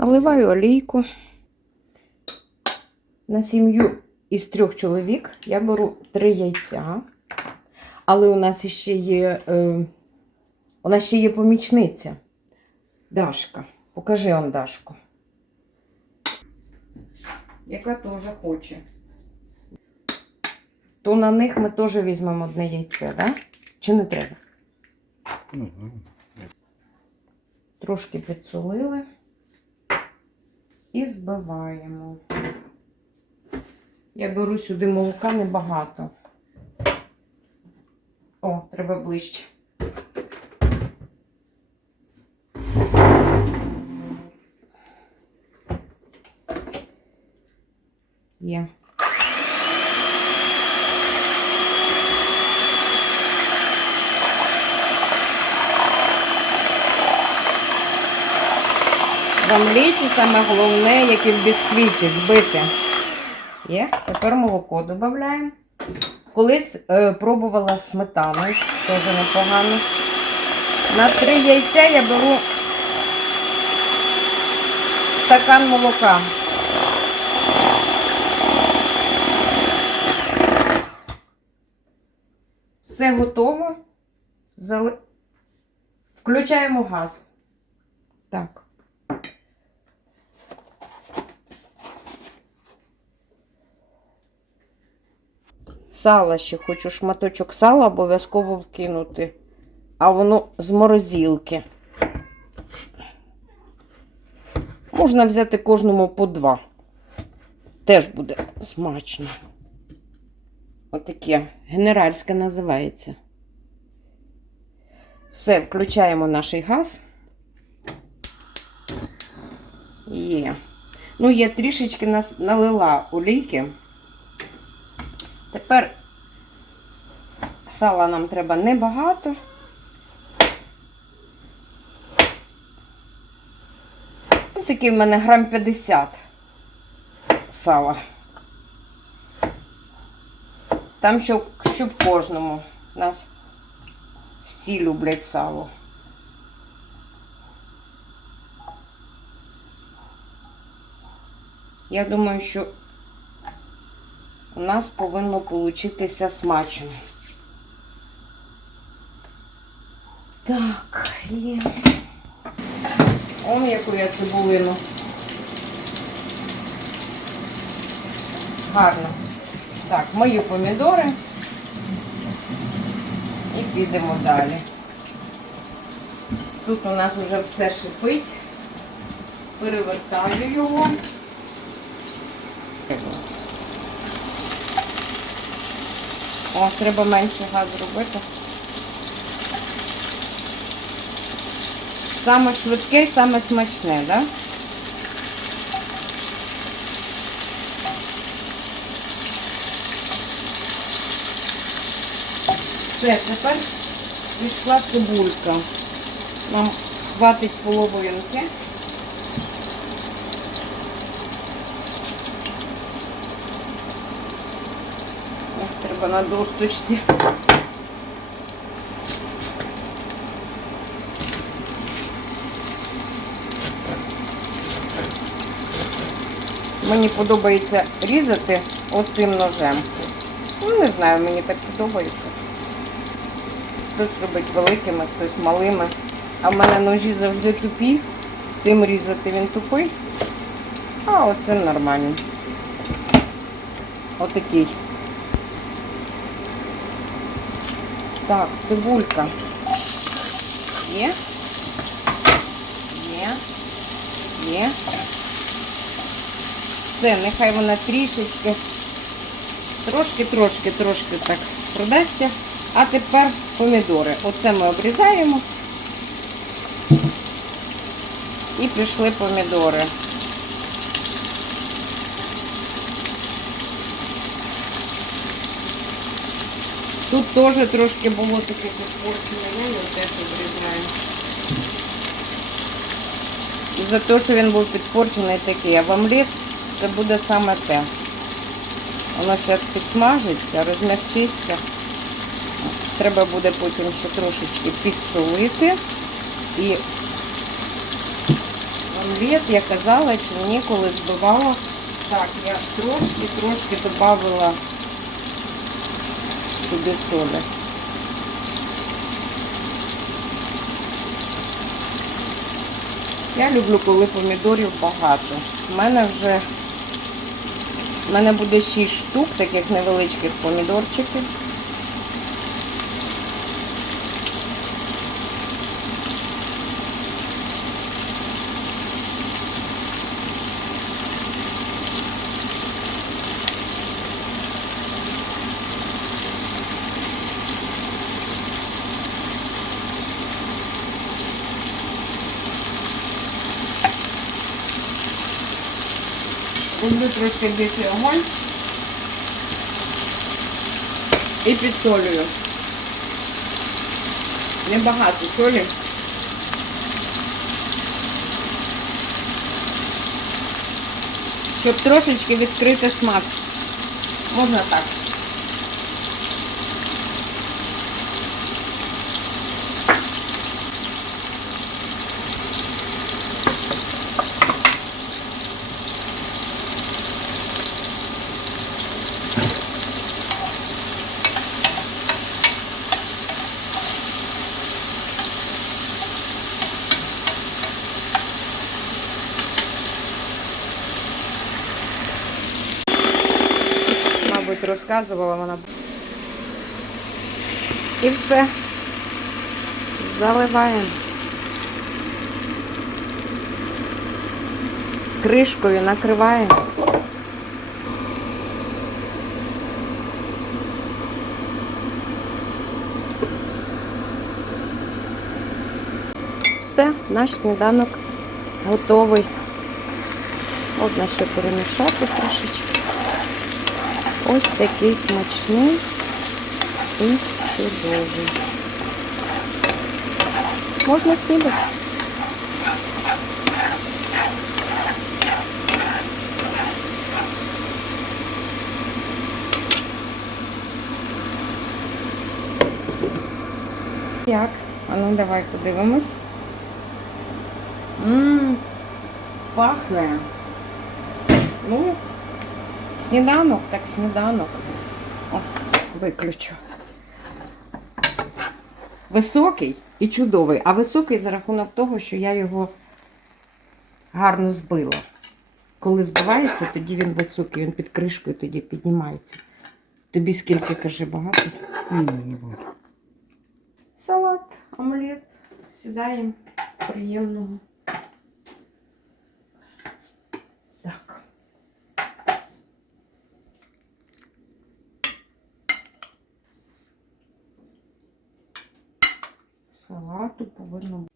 Наливаю олійку. На сім'ю із трьох чоловік я беру три яйця. Але у нас ще є, е, у нас ще є помічниця. Дашка. Покажи он Дашку. Яка теж хоче. То на них ми теж візьмемо одне яйце, да? Чи не треба? Ну, Трошки підсолили і збиваємо. Я беру сюди молока небагато. О, треба ближче. Є. В омлеті саме головне, як і в бісквіті, збити. Є. Тепер молоко додаємо. Колись е, пробувала сметану, теж непогано. На три яйця я беру стакан молока. Все готово. Зали... Включаємо газ. Так. Сала ще хочу шматочок сала обов'язково вкинути. А воно з морозилки. Можна взяти кожному по два. Теж буде смачно. Отаке. Генеральське називається. Все, включаємо наш газ. Є. Ну, я трішечки налила олійки. Тепер сала нам треба небагато. Ось такий в мене грам 50 сала. Там щоб, щоб кожному. Нас всі люблять сало. Я думаю, що у нас повинно получитися смачно. Так, є. Он яку я цибулину. Гарно. Так, мою помідори. І підемо далі. Тут у нас вже все шипить. Перевертаю його. О, треба менше газ зробити. Саме швидке саме смачне, так? Да? Все, тепер пішла цибулька. Нам хватить половинки. Треба на досточці. Мені подобається різати оцим ножем. Ну, не знаю, мені так подобається. Хтось робить великими, хтось малими. А в мене ножі завжди тупі. Цим різати він тупий. А оце нормально. Отакий. Так, цибулька. Є? Є. Є. Все, нехай вона трішечки, трошки, трошки, трошки так продасться. А тепер помідори. Оце ми обрізаємо. І пішли помідори. Тут теж трошки було таке підпорчене, ну, теж обрізаємо. За те, що він був підпорчений такий, а в омлет це буде саме те. Воно зараз підсмажиться, розмягчиться. Треба буде потім ще трошечки підсолити і омлет, я казала, чи ні, коли збивала. Так, я трошки-трошки додавала туди соли. Я люблю, коли помідорів багато. У мене вже у мене буде 6 штук таких невеличких помідорчиків. Роблю трошки більший огонь і підсолюю. Небагато солі. Щоб трошечки відкрити смак. Можна так. Розказувала вона. І все. Заливаємо. Кришкою накриваємо. Все, наш сніданок готовий. Можна ще перемішати трошечки. Ось такий смачний і чудовий. Можна снідати. Як? А ну давай подивимось. Ммм, пахне. Ну, Сніданок, так сніданок. О, виключу. Високий і чудовий, а високий за рахунок того, що я його гарно збила. Коли збивається, тоді він високий, він під кришкою тоді піднімається. Тобі скільки каже багато? Ні, не. Салат, омлет. Сідаємо приємного. Салату повинно.